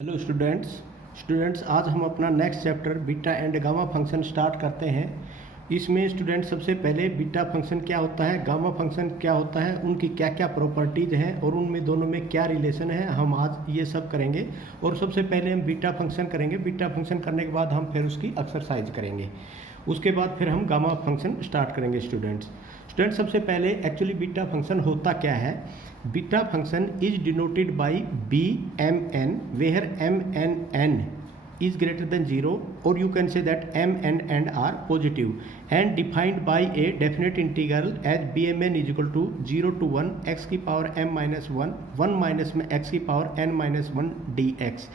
Hello students आज हम अपना next chapter beta and gamma function start करते हैं। इसमें स्टूडेंट सबसे पहले बीटा फंक्शन क्या होता है, गामा फंक्शन क्या होता है, उनकी क्या क्या प्रॉपर्टीज़ हैं और उनमें दोनों में क्या रिलेशन है, हम आज ये सब करेंगे। और सबसे पहले हम बीटा फंक्शन करेंगे। बीटा फंक्शन करने के बाद हम फिर उसकी एक्सरसाइज करेंगे। उसके बाद फिर हम गामा फंक्शन स्टार्ट करेंगे। स्टूडेंट्स सबसे पहले एक्चुअली बीटा फंक्शन होता क्या है। Beta function is denoted by B M N where M N N is greater than 0, or you can say that m and n are positive and defined by a definite integral as bmn is equal to 0 to 1 x की power m minus 1 minus में x की power n minus 1 dx।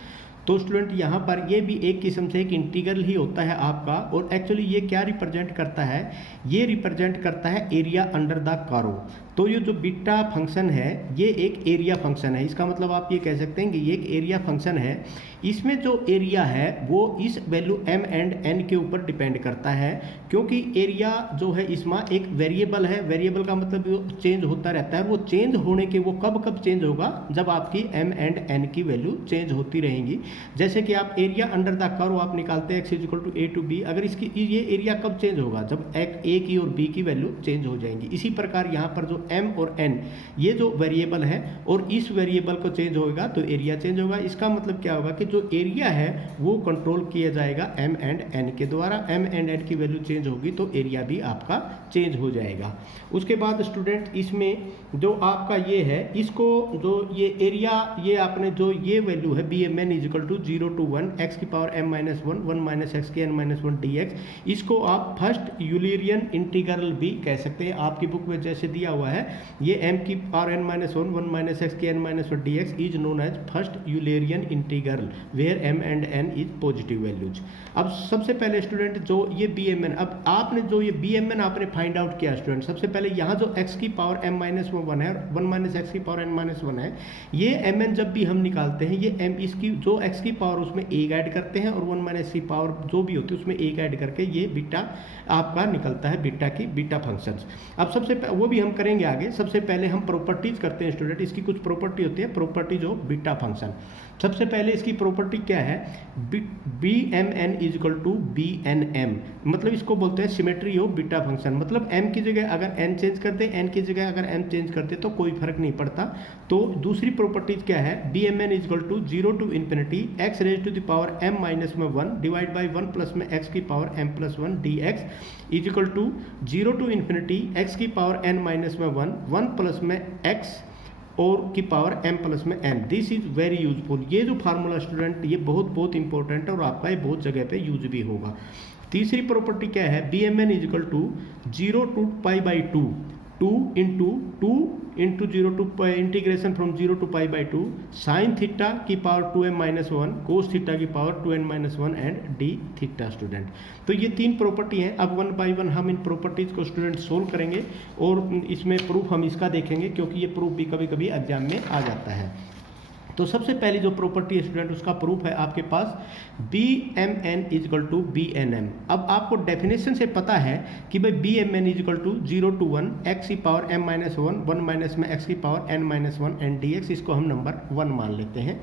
तो student यहाँ पर ये भी एक किस्म से एक इंटीग्रल ही होता है आपका। और एक्चुअली ये क्या रिप्रेजेंट करता है, ये रिप्रेजेंट करता है एरिया अंडर द कर्व। तो ये जो बीटा फंक्शन है ये एक एरिया फंक्शन है। इसका मतलब आप ये कह सकते हैं कि ये एक एरिया फंक्शन है। इसमें जो एरिया है वो इस वैल्यू m एंड n के ऊपर डिपेंड करता है, क्योंकि एरिया जो है इसमें एक वेरिएबल है। वेरिएबल का मतलब वो चेंज होता रहता है। वो चेंज होने के वो कब चेंज होगा, जब आपकी m एंड n की वैल्यू चेंज होती रहेंगी। जैसे कि आप एरिया अंडर द कर्व आप निकालते हैं x is equal to a to b, अगर इसकी ये एरिया कब चेंज होगा, जब a की और b की वैल्यू चेंज हो जाएंगी। इसी प्रकार यहाँ पर जो m और n ये जो वेरिएबल है और इस वेरिएबल को चेंज होगा तो एरिया चेंज होगा। इसका मतलब क्या होगा कि जो एरिया है वो कंट्रोल किया जाएगा m एंड n के द्वारा। m एंड n की वैल्यू चेंज होगी तो एरिया भी आपका चेंज हो जाएगा। उसके बाद स्टूडेंट इसमें जो आपका ये है, इसको जो ये एरिया ये आपने जो ये वैल्यू है B M N is equal to 0 to 1 x की power m minus 1 minus x की n minus 1 dx, इसको आप फर्स्ट यूलेरियन इंटीग्रल भी कह सकते हैं। आपकी बुक में जैसे दिया हुआ है ये m की power n minus 1 minus x की n minus 1 dx is known as first Eulerian integral where m and n is positive values. अब सबसे पहले स्टूडेंट जो ये बी एम एन, अब आपने जो ये बी एम एन आपने फाइंड आउट किया स्टूडेंट, सबसे पहले यहाँ जो x की पावर m minus 1 है 1 minus x की पावर n minus 1 है, ये m n जब भी हम निकालते हैं ये m इसकी जो x की पावर उसमें एक ऐड करते हैं और 1 माइनस की पावर जो भी होती है उसमें एक ऐड करके ये बीटा आपका निकलता है, बीटा की बीटा फंक्शंस। अब सबसे वो भी हम करेंगे आगे। सबसे पहले हम प्रॉपर्टीज करते हैं स्टूडेंट। इसकी कुछ प्रॉपर्टी होती है, प्रॉपर्टीज ऑफ बीटा फंक्शन। सबसे पहले इसकी प्रॉपर्टी क्या है, B M N is equal to B N M, मतलब इसको बोलते हैं सिमेट्री ऑफ बीटा फंक्शन। मतलब m की जगह अगर n चेंज करते n की जगह अगर m चेंज करते तो कोई फर्क नहीं पड़ता। तो दूसरी प्रॉपर्टीज क्या है, B M N is equal to 0 to infinity x raise to the power m minus में 1 डिवाइड बाई 1 प्लस में x की power m plus 1 dx is equal to 0 to infinity x की पावर n माइनस में 1 plus में x और की power m plus में n। This is very useful. ये जो फार्मूला स्टूडेंट ये बहुत इंपॉर्टेंट है और आपका ये बहुत जगह पे यूज भी होगा। तीसरी प्रॉपर्टी क्या है, B M N is equal to 0 to pi by 2 into 0 to integration from 0 to pi by 2 sine theta की power 2m minus 1 cos theta की power 2n minus 1 and d theta student. तो ये तीन property हैं। अब one by one हम इन properties को student solve करेंगे और इसमें प्रूफ हम इसका देखेंगे, क्योंकि ये प्रूफ भी कभी कभी एग्जाम में आ जाता है। तो सबसे पहली जो प्रॉपर्टी है स्टूडेंट उसका प्रूफ है आपके पास B M N is equal to B N M. अब आपको डेफिनेशन से पता है कि भाई B M N is equal to 0 to 1 x की पावर m माइनस 1 माइनस में x की power n minus 1 and d x, इसको हम नंबर 1 मान लेते हैं।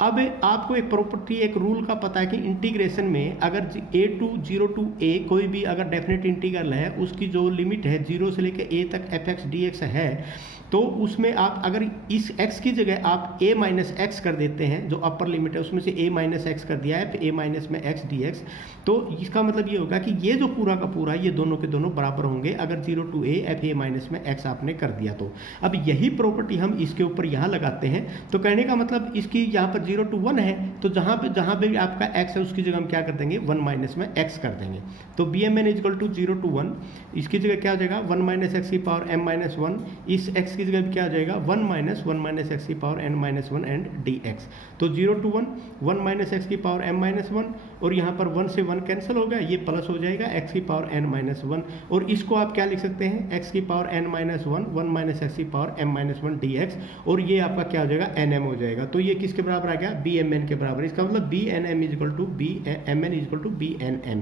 अब आपको एक प्रॉपर्टी एक रूल का पता है कि इंटीग्रेशन में अगर a टू 0 टू a कोई भी अगर डेफिनेट इंटीग्रल है उसकी जो लिमिट है 0 से लेकर a तक एफ एक्स डी एक्स है, तो उसमें आप अगर इस x की जगह आप a माइनस एक्स कर देते हैं, जो अपर लिमिट है उसमें से a माइनस एक्स कर दिया है फिर a माइनस में x dx, तो इसका मतलब ये होगा कि ये जो पूरा का पूरा ये दोनों के दोनों बराबर होंगे अगर 0 to a f a minus में x आपने कर दिया तो। अब यही प्रॉपर्टी हम इसके ऊपर यहाँ लगाते हैं। तो कहने का मतलब इसकी यहाँ पर 0 टू 1 है तो जहाँ पे भी आपका x है उसकी जगह हम क्या कर देंगे 1 माइनस में x कर देंगे। तो B M N is equal to 0 to 1, इसकी जगह क्या हो जाएगा 1 माइनस एक्स की पावर m माइनस 1, इस x की जगह क्या हो जाएगा 1 माइनस एक्स की power n minus 1 and dx। तो 0 टू 1 माइनस एक्स की पावर m माइनस 1 और यहाँ पर 1 से 1 कैंसिल हो गया, ये प्लस हो जाएगा x की पावर n माइनस 1 और इसको आप क्या लिख सकते हैं x की power n minus 1 minus x की पावर m माइनस 1 dx और ये आपका क्या हो जाएगा nm हो जाएगा। तो ये किसके बराबर आ गया बी एम एन के बराबर। इसका मतलब B N M is equal to B M N is equal to B N M.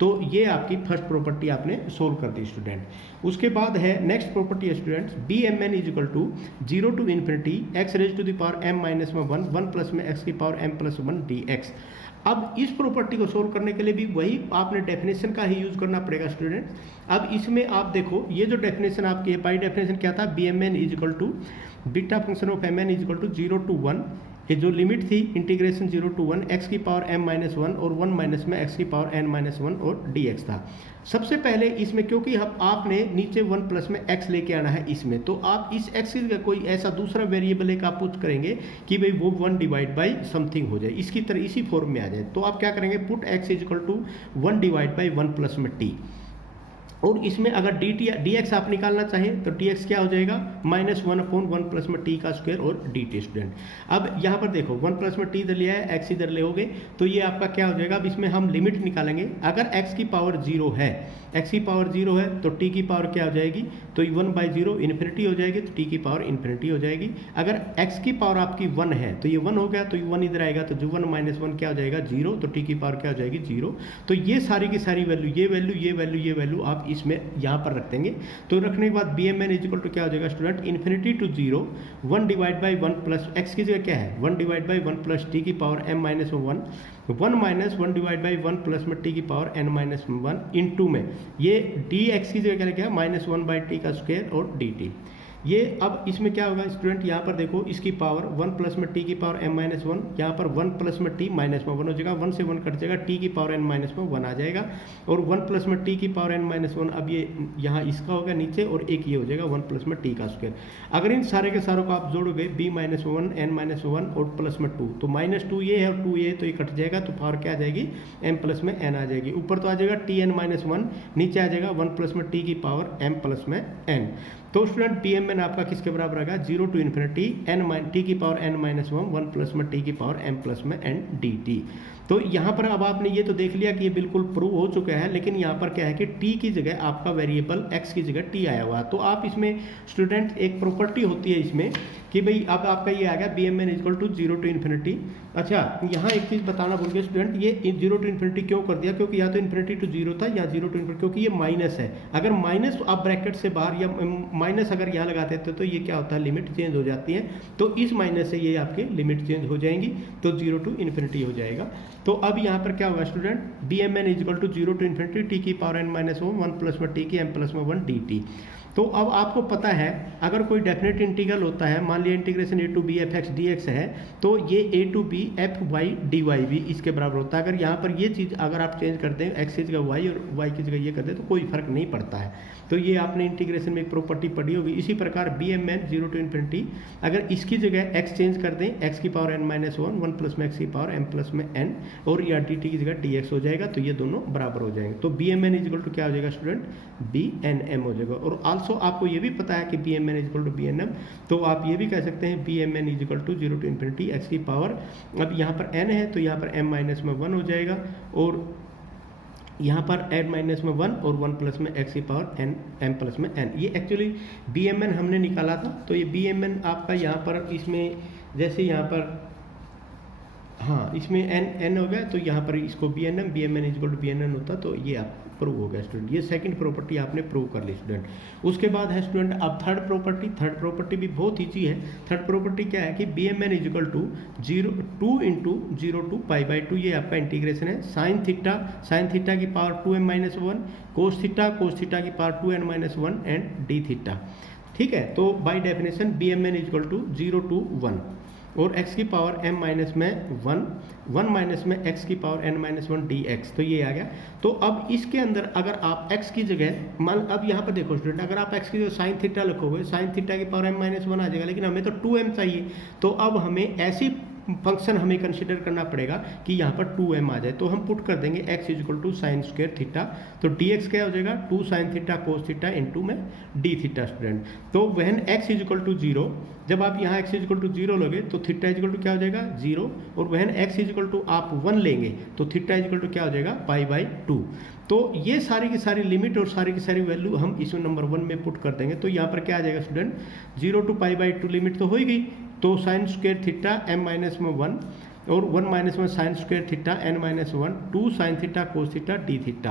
तो ये आपकी फर्स्ट प्रॉपर्टी आपने सोल्व कर दी स्टूडेंट। उसके बाद है नेक्स्ट प्रॉपर्टी है students B M N N is equal to 0 to infinity X raise to the power m minus में 1 प्लस में x की पावर m प्लस 1 dx। अब इस प्रॉपर्टी को सोल्व करने के लिए भी वही आपने डेफिनेशन का ही यूज करना पड़ेगा स्टूडेंट। अब इसमें आप देखो ये जो डेफिनेशन आपकी है, बाई डेफिनेशन क्या था, B M N is equal to beta function of M N is equal to 0 to 1, ये जो लिमिट थी इंटीग्रेशन 0 टू 1 एक्स की पावर m माइनस 1 और 1 माइनस में x की पावर n माइनस 1 और dx था। सबसे पहले इसमें क्योंकि हम आपने नीचे 1 प्लस में x लेके आना है इसमें, तो आप इस x का कोई ऐसा दूसरा वेरिएबल एक आप पुट करेंगे कि भाई वो 1 डिवाइड बाई समथिंग हो जाए, इसकी तरह इसी फॉर्म में आ जाए। तो आप क्या करेंगे, put x is equal to 1 divide by 1 plus में t, और इसमें अगर डी एक्स आप निकालना चाहें तो डी एक्स क्या हो जाएगा, -1/1 प्लस में टी का स्क्वायर और डी टी। स्टूडेंट अब यहाँ पर देखो 1 प्लस में टी इधर लिया है, एक्स इधर लेोगे तो ये आपका क्या हो जाएगा। अब इसमें हम लिमिट निकालेंगे, अगर एक्स की पावर 0 है, एक्स की पावर 0 है तो टी की पावर क्या हो जाएगी, तो 1/0 इन्फिनिटी हो जाएगी, तो टी की पावर इन्फिनिटी हो जाएगी। अगर एक्स की पावर आपकी 1 है तो ये 1 हो गया, तो ये 1 इधर आएगा, तो जो 1 माइनस 1 क्या हो जाएगा 0, तो टी की पावर क्या हो जाएगी 0। तो ये सारी की सारी वैल्यू, ये वैल्यू ये वैल्यू ये वैल्यू आप इसमें यहाँ पर रख देंगे। तो रखने के बाद B M N is equal to क्या हो जाएगा student, infinity to 0 1 divide by 1 plus X की जगह क्या है 1 डिवाइड बाई 1 प्लस टी की power m minus 1 minus 1 divide by 1 plus में टी की पावर n माइनस 1 इंटू में ये डी एक्स की जगह क्या लिखा है -1 बाई टी का स्क्वायर और डी टी। ये अब इसमें क्या होगा स्टूडेंट, यहाँ पर देखो इसकी पावर 1 प्लस में टी की पावर m माइनस 1, यहाँ पर 1 प्लस में टी माइनस में 1 हो जाएगा, 1 से 1 कट जाएगा, टी की पावर n माइनस में 1 आ जाएगा, और 1 प्लस में टी की पावर n माइनस 1 अब ये यहाँ इसका होगा नीचे, और एक ये हो जाएगा 1 प्लस में टी का स्क्वायर। अगर इन सारे के सारों को आप जोड़ोगे b माइनस 1 n माइनस 1 और प्लस में 2, तो -2 ये है और 2 ये है, तो ये कट जाएगा, तो पावर क्या आ जाएगी m प्लस में n आ जाएगी। ऊपर तो आ जाएगा टी n माइनस 1, नीचे आ जाएगा 1 प्लस में टी की पावर m प्लस में n। तो स्टूडेंट पी एम एन आपका किसके बराबर आएगा, 0 टू इन्फिनिटी टी की पावर n माइनस 1 प्लस में टी की पावर m प्लस में n डी टी। तो यहाँ पर अब आपने ये तो देख लिया कि ये बिल्कुल प्रूव हो चुका है, लेकिन यहाँ पर क्या है कि t की जगह आपका वेरिएबल x की जगह t आया हुआ है। तो आप इसमें स्टूडेंट एक प्रॉपर्टी होती है इसमें कि भाई अब आपका ये आ गया B M N equal to 0 to infinity. अच्छा यहाँ एक चीज़ बताना भूल गया स्टूडेंट, ये 0 टू इन्फिनिटी क्यों कर दिया, क्योंकि या तो इन्फिनिटी टू 0 था या 0 टू इन्फिनिटी, क्योंकि ये माइनस है। अगर माइनस आप ब्रैकेट से बाहर या माइनस अगर यहाँ लगाते थे तो ये क्या होता है, लिमिट चेंज हो जाती है, तो इस माइनस से ये आपके लिमिट चेंज हो जाएंगी, तो 0 टू इन्फिनिटी हो जाएगा। तो अब यहाँ पर क्या होगा student, B M N is equal to 0 to infinity T की पावर n माइनस 1 प्लस में टी की m प्लस में 1 डी टी। तो अब आपको पता है अगर कोई डेफिनेट इंटीग्रल होता है, मान लिया integration a to B F X D X है, तो ये a to B F Y D Y भी इसके बराबर होता है। अगर यहाँ पर ये चीज़ अगर आप चेंज कर दें, एक्स की जगह y और y की जगह ये कर दें, तो कोई फर्क नहीं पड़ता है। तो ये आपने इंटीग्रेशन में एक प्रॉपर्टी पढ़ी होगी। इसी प्रकार B M N 0 to infinity, अगर इसकी जगह x चेंज कर दें, x की पावर n माइनस 1 प्लस में x की पावर m प्लस में n, और या डी टी की जगह dx हो जाएगा, तो ये दोनों बराबर हो जाएंगे। तो B M N is equal to क्या हो जाएगा स्टूडेंट, बी एन एम हो जाएगा। और आल्सो आपको ये भी पता है कि B M N is equal to B N M, तो आप ये भी कह सकते हैं B M N is equal to 0 to infinity x की पावर, अब यहाँ पर n है तो यहाँ पर m माइनस में 1 हो जाएगा, और यहाँ पर n माइनस में 1 और 1 प्लस में x की पावर n m प्लस में n। ये एक्चुअली बी एम एन हमने निकाला था, तो ये बी एम एन आपका यहाँ पर इसमें जैसे यहाँ पर हाँ इसमें n हो गया, तो यहाँ पर इसको B N N is equal to B N N होता, तो ये आप प्रूव हो गया स्टूडेंट। ये सेकंड प्रॉपर्टी आपने प्रूव कर ली स्टूडेंट। उसके बाद है स्टूडेंट अब थर्ड प्रॉपर्टी भी बहुत ईजी है। थर्ड प्रॉपर्टी क्या है कि B M N is equal to 2 into 0 to pi by 2, ये आपका इंटीग्रेशन है। साइन थीटा की power 2m minus 1, cos theta की power 2n minus 1 and d theta. ठीक है, तो by definition B M N is equal to 0 to 1 और x की पावर m माइनस में 1 माइनस में x की पावर n माइनस 1 dx, तो ये आ गया। तो अब इसके अंदर अगर आप x की जगह मान, अब यहाँ पर देखो स्टूडेंट, अगर आप x की जगह साइन थीटा लिखोगे, साइन थीटा की पावर m माइनस 1 आ जाएगा, लेकिन हमें तो 2m चाहिए, तो अब हमें ऐसी फंक्शन हमें कंसीडर करना पड़ेगा कि यहाँ पर 2m आ जाए। तो हम पुट कर देंगे x is equal to sine square theta, तो dx क्या हो जाएगा 2 sine theta cos theta into में डी थीटा स्टूडेंट। तो when x is equal to 0, जब आप यहाँ x इज इक्वल टू 0 लोगे तो थीटा इज इक्वल टू क्या हो जाएगा 0, और वहन x इज इक्वल टू आप 1 लेंगे तो थीटा इज इक्वल टू क्या हो जाएगा पाई बाई 2। तो ये सारी की सारी लिमिट और सारी की सारी वैल्यू हम इस नंबर 1 में पुट कर देंगे। तो यहाँ पर क्या आ जाएगा student, 0 to pi by 2 limit तो हो ही गई, तो sine square theta m minus में 1 और 1 minus one sine square theta N minus one 2 sine theta cos theta D theta.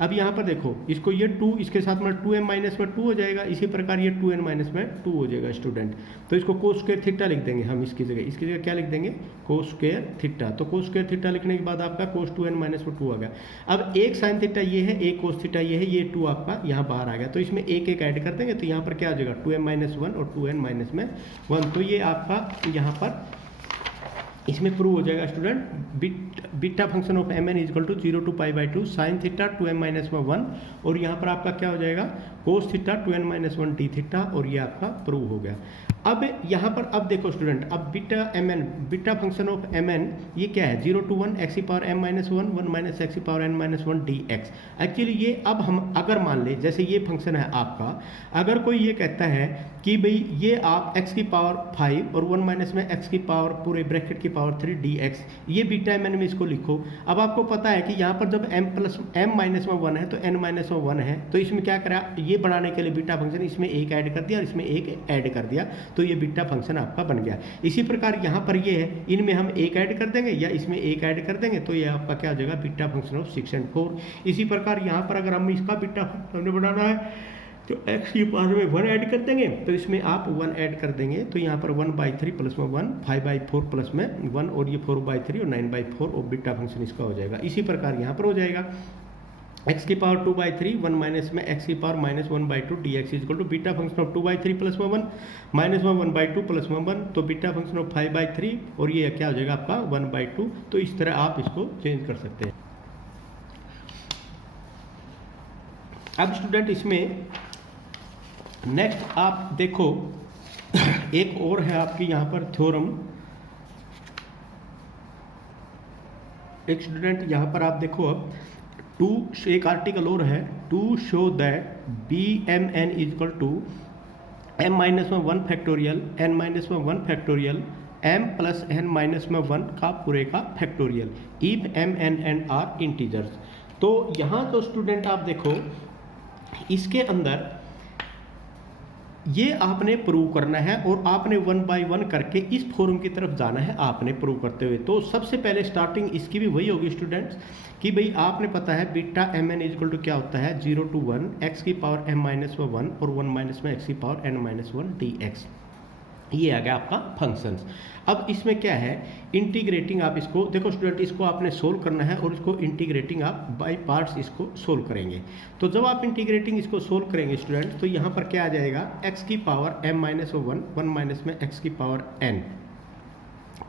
अब यहाँ पर देखो इसको ये 2 इसके साथ में 2m माइनस में 2 हो जाएगा, इसी प्रकार ये 2n माइनस में 2 हो जाएगा स्टूडेंट। तो इसको कोस स्क्वायर थीटा लिख देंगे हम, इसकी जगह क्या लिख देंगे, कोस स्क्वायर थीटा। तो कोस स्क्वायर थीटा लिखने के बाद आपका कोस 2n माइनस में 2 आ गया। अब एक साइन थीटा ये है, एक कोस थीटा ये है, ये 2 आपका यहाँ बाहर आ गया। तो इसमें एक एक ऐड कर देंगे तो यहाँ पर क्या हो जाएगा 2m माइनस 1 और 2n माइनस में 1। तो ये आपका यहाँ पर इसमें प्रूव हो जाएगा student beta function of mn is equal to 0 to π/2 sine theta 2m minus में 1, और यहाँ पर आपका क्या हो जाएगा cos theta 2n minus 1 d theta, और ये आपका प्रूव हो गया। अब यहाँ पर अब देखो स्टूडेंट, अब बीटा फंक्शन ऑफ mn ये क्या है 0 to 1 x की power m minus 1 1 minus x की power n minus 1 dx। Actually ये अब हम अगर मान ले जैसे ये फंक्शन है आपका, अगर कोई ये कहता है कि भाई ये आप x की पावर 5 और 1 माइनस में x की पावर पूरे ब्रैकेट की पावर 3 dx, ये बीटा mn में इसको लिखो। अब आपको पता है कि यहाँ पर जब m माइनस में 1 है तो n माइनस में 1 है, तो इसमें क्या करा, ये बढ़ाने के लिए बीटा फंक्शन इसमें एक ऐड कर दिया और इसमें एक ऐड कर दिया, तो ये बीटा फंक्शन आपका बन गया। इसी प्रकार यहाँ पर ये है, इनमें हम एक ऐड कर देंगे या इसमें एक ऐड कर देंगे, तो ये आपका क्या हो जाएगा बीटा फंक्शन ऑफ 6 and 4। इसी प्रकार यहाँ पर अगर हम इसका बीटा फंक्शन बनाना है तो x की पावर में 1 ऐड कर देंगे, तो इसमें आप 1 ऐड कर देंगे, तो यहाँ पर 1/3 प्लस में 1 5/4 प्लस में 1 और ये 4/3 और 9/4 और बीटा फंक्शन इसका हो जाएगा। इसी प्रकार यहाँ पर हो जाएगा x की पावर 2/3 1 माइनस में x की power minus 1/2 dx is equal to beta function of 2/3 plus में 1 माइनस में 1/2 प्लस में 1, तो बीटा फंक्शन ऑफ 5/3 और ये क्या हो जाएगा आपका 1/2। तो इस तरह आप इसको चेंज कर सकते हैं। अब स्टूडेंट इसमें नेक्स्ट आप देखो एक और है आपकी यहाँ पर थ्योरम, एक स्टूडेंट यहाँ पर आप देखो अब एक आर्टिकल और है to show that BMN is equal to m minus में 1 फैक्टोरियल n माइनस में 1 factorial m plus n minus में 1 का पूरे का factorial if m n and r integers. तो यहाँ तो स्टूडेंट आप देखो इसके अंदर ये आपने प्रूव करना है और आपने 1 by 1 करके इस फॉर्म की तरफ जाना है आपने प्रूव करते हुए। तो सबसे पहले स्टार्टिंग इसकी भी वही होगी स्टूडेंट्स कि भाई आपने पता है beta mn is equal to क्या होता है 0 to 1 x की पावर m माइनस में 1 और 1 माइनस में x की पावर n माइनस 1 dx। ये आ गया आपका फंक्शंस। अब इसमें क्या है इंटीग्रेटिंग, आप इसको देखो स्टूडेंट, इसको आपने सोल्व करना है और इसको इंटीग्रेटिंग आप बाय पार्ट्स इसको सोल्व करेंगे। तो जब आप इंटीग्रेटिंग इसको सोल्व करेंगे स्टूडेंट, तो यहाँ पर क्या आ जाएगा x की पावर m माइनस 1 माइनस में x की पावर n,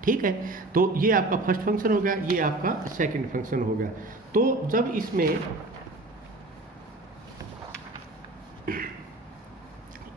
ठीक है। तो ये आपका फर्स्ट फंक्शन हो गया, ये आपका सेकंड फंक्शन हो गया। तो जब इसमें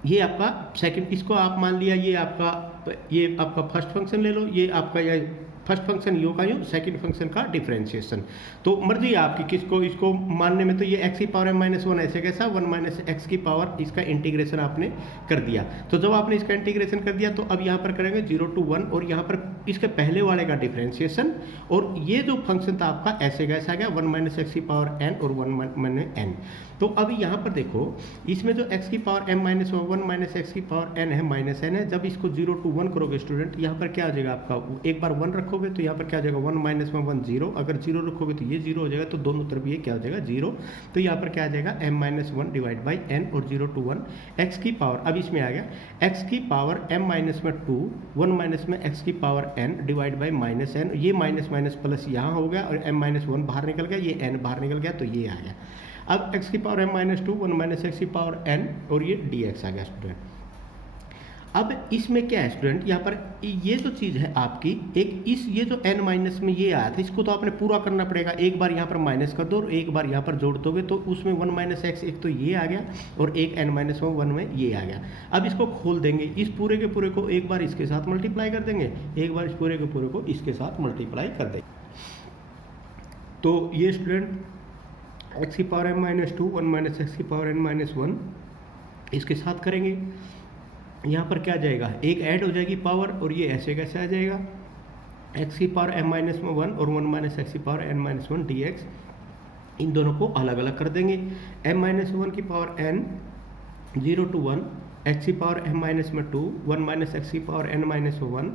ये आपका सेकंड, इसको आप मान लिया ये आपका फर्स्ट फंक्शन ले लो, ये आपका ये फर्स्ट फंक्शन यू का यूँ, सेकंड फंक्शन का डिफरेंशिएशन। तो मर्जी आपकी किसको इसको मानने में, तो ये x की पावर m माइनस 1 ऐसे कैसा 1 माइनस x की पावर, इसका इंटीग्रेशन आपने कर दिया। तो जब आपने इसका इंटीग्रेशन कर दिया तो अब यहाँ पर करेंगे 0 to 1 और यहाँ पर इसके पहले वाले का डिफरेंशिएशन, और ये जो फंक्शन था आपका ऐसे कैसा गया 1 माइनस x की पावर n और 1 माइनस n। तो अभी यहाँ पर देखो इसमें जो x की power m minus 1 minus x की पावर n है माइनस n है, जब इसको 0 to 1 करोगे स्टूडेंट यहाँ पर क्या आ जाएगा आपका, एक बार 1 रखोगे तो यहाँ पर क्या आ जाएगा 1 माइनस में 1 0, अगर 0 रखोगे तो ये 0 हो जाएगा, तो दोनों तरफ ये क्या हो जाएगा 0। तो यहाँ पर क्या आ जाएगा m minus 1 divide by n और 0 to 1 x की पावर, अब इसमें आ गया x की पावर m माइनस में 2 1 माइनस में x की power n divide by minus n, ये माइनस माइनस प्लस यहाँ हो गया और m माइनस 1 बाहर निकल गया, ये n बाहर निकल गया, तो ये आ गया। अब x की power m minus 2 1 minus x की पावर n और ये dx आ गया स्टूडेंट। अब इसमें क्या है स्टूडेंट, यहाँ पर ये जो चीज़ है आपकी एक ये जो n माइनस में ये आया था, इसको तो आपने पूरा करना पड़ेगा। एक बार यहाँ पर माइनस कर दो और एक बार यहाँ पर जोड़ दोगे तो उसमें 1 माइनस एक्स, एक तो ये आ गया और एक n माइनस 1 में ये आ गया। अब इसको खोल देंगे, इस पूरे के पूरे को एक बार इसके साथ मल्टीप्लाई कर देंगे, एक बार इस पूरे के पूरे को इसके साथ मल्टीप्लाई कर देंगे। तो ये स्टूडेंट x की power m minus 2 1 minus x की पावर n माइनस 1 इसके साथ करेंगे, यहाँ पर क्या आ जाएगा एक ऐड हो जाएगी पावर और ये ऐसे कैसे आ जाएगा x की पावर m माइनस में 1 और 1 माइनस एक्स की पावर n माइनस 1 dx। इन दोनों को अलग अलग कर देंगे, m माइनस 1 की पावर n 0 to 1 x की पावर m माइनस में 2 1 माइनस एक्स की पावर n माइनस 1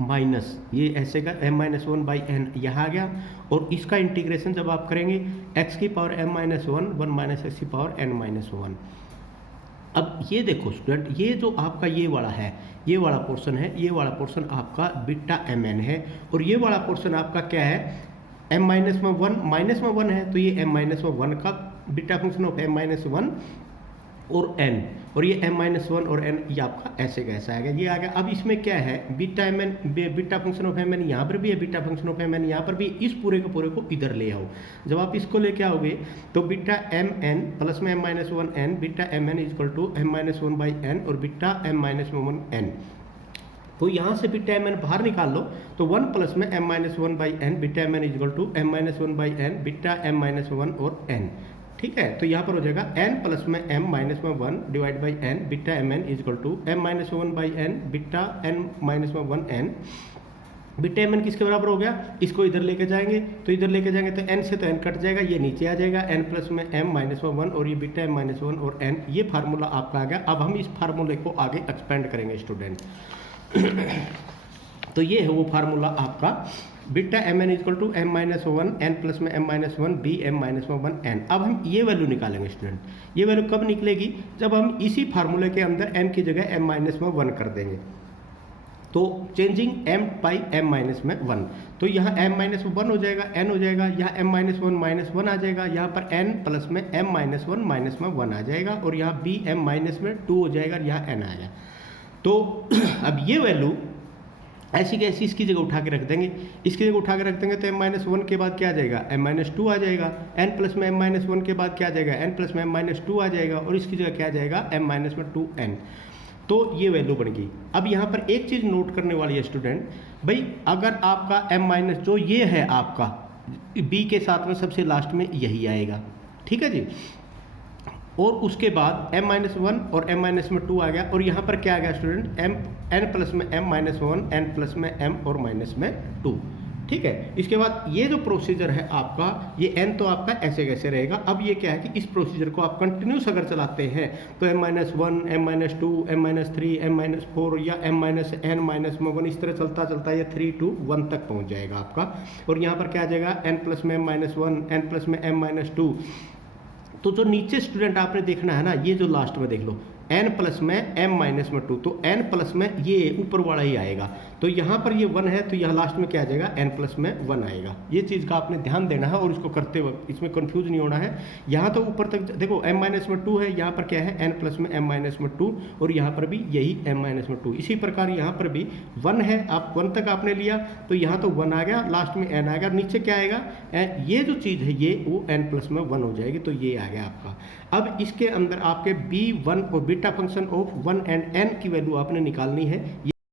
माइनस ये ऐसे का m minus one by n यहाँ आ गया, और इसका इंटीग्रेशन जब आप करेंगे x की power m minus one minus x की पावर n माइनस वन। अब ये देखो स्टूडेंट, ये जो आपका ये वाला है, ये वाला पोर्शन है, ये वाला पोर्शन आपका बीटा एम एन है, और ये वाला पोर्शन आपका क्या है, m माइनस में वन है, तो ये m माइनस में वन का beta function of m minus one और n, और ये m माइनस वन और n ये आपका ऐसे कैसा आएगा, ये आ गया। अब इसमें क्या है, beta M N, beta function of M N यहाँ पर भी है, beta function of M N यहाँ पर भी, इस पूरे के पूरे को इधर ले आओ। जब आप इसको लेके आओगे तो बीटा एम एन प्लस में m minus one N, beta M N is equal to m minus one by N और beta m minus one N. तो यहाँ से बीटा एम एन बाहर निकाल लो, तो 1 प्लस में m minus one by N, beta M N is equal to m minus one by N, beta m minus one और n। ठीक है, तो यहाँ पर हो जाएगा n प्लस में m माइनस में one divide by n, beta M N is equal to m minus one by N, beta n minus में one n। Beta M N किसके बराबर हो गया, इसको इधर लेके जाएंगे, तो इधर लेके जाएंगे तो n से तो n कट जाएगा, ये नीचे आ जाएगा, n प्लस में m माइनस में वन और ये बीटा m माइनस वन और n। ये फार्मूला आपका आ गया। अब हम इस फार्मूले को आगे एक्सपेंड करेंगे स्टूडेंट। तो ये है वो फार्मूला आपका, beta M N is equal to m minus one N plus में m minus one B m minus में वन n। अब हम ये वैल्यू निकालेंगे स्टूडेंट। ये वैल्यू कब निकलेगी, जब हम इसी फार्मूले के अंदर m की जगह m माइनस में वन कर देंगे, तो changing m by m minus में वन, तो यहाँ m माइनस वन हो जाएगा, n हो जाएगा, यहाँ m माइनस वन आ जाएगा, यहाँ पर n प्लस में m माइनस में वन आ जाएगा, और यहाँ b m माइनस में टू हो जाएगा, यहाँ n आएगा। तो अब ये वैल्यू ऐसी की ऐसी इसकी जगह उठा के रख देंगे, इसकी जगह उठा के रख देंगे तो m माइनस वन के बाद क्या आ जाएगा, m माइनस टू आ जाएगा, n प्लस में m माइनस वन के बाद क्या आ जाएगा, n प्लस में m माइनस टू आ जाएगा, और इसकी जगह क्या आ जाएगा, m माइनस में टू n। तो ये वैल्यू बन गई। अब यहाँ पर एक चीज़ नोट करने वाली है स्टूडेंट, भाई अगर आपका m माइनस जो ये है आपका b के साथ में सबसे लास्ट में यही आएगा, ठीक है जी, और उसके बाद m माइनस वन और m माइनस में टू आ गया, और यहाँ पर क्या आ गया स्टूडेंट, n प्लस में m minus one, n plus में m और माइनस में टू। ठीक है, इसके बाद ये जो प्रोसीजर है आपका, ये n तो आपका ऐसे कैसे रहेगा। अब ये क्या है कि इस प्रोसीजर को आप कंटिन्यूस अगर चलाते हैं तो m minus one, m minus two, m minus three, m minus four या m माइनस n माइनस में वन, इस तरह चलता चलता ये 3 to 1 तक पहुँच जाएगा आपका। और यहाँ पर क्या आ जाएगा, n प्लस में m minus one, n plus में m माइनस टू। तो जो नीचे स्टूडेंट आपने देखना है ना, ये जो लास्ट में देख लो n प्लस में m माइनस में टू, तो n प्लस में ये ऊपर वाला ही आएगा। तो यहाँ पर ये 1 है, तो यहाँ लास्ट में क्या आ जाएगा, n प्लस में 1 आएगा। ये चीज़ का आपने ध्यान देना है, और इसको करते वक्त इसमें कंफ्यूज नहीं होना है। यहाँ तो ऊपर तक देखो m माइनस में 2 है, यहाँ पर क्या है n प्लस में m माइनस में 2, और यहाँ पर भी यही m माइनस में 2। इसी प्रकार यहाँ पर भी 1 है, आप 1 तक आपने लिया तो यहाँ तो 1 आ गया, लास्ट में n आएगा, नीचे क्या आएगा, ये जो चीज़ है ये वो n प्लस में 1 हो जाएगी, तो ये आ गया आपका। अब इसके अंदर आपके b1 और beta function of 1 and n की वैल्यू आपने निकालनी है।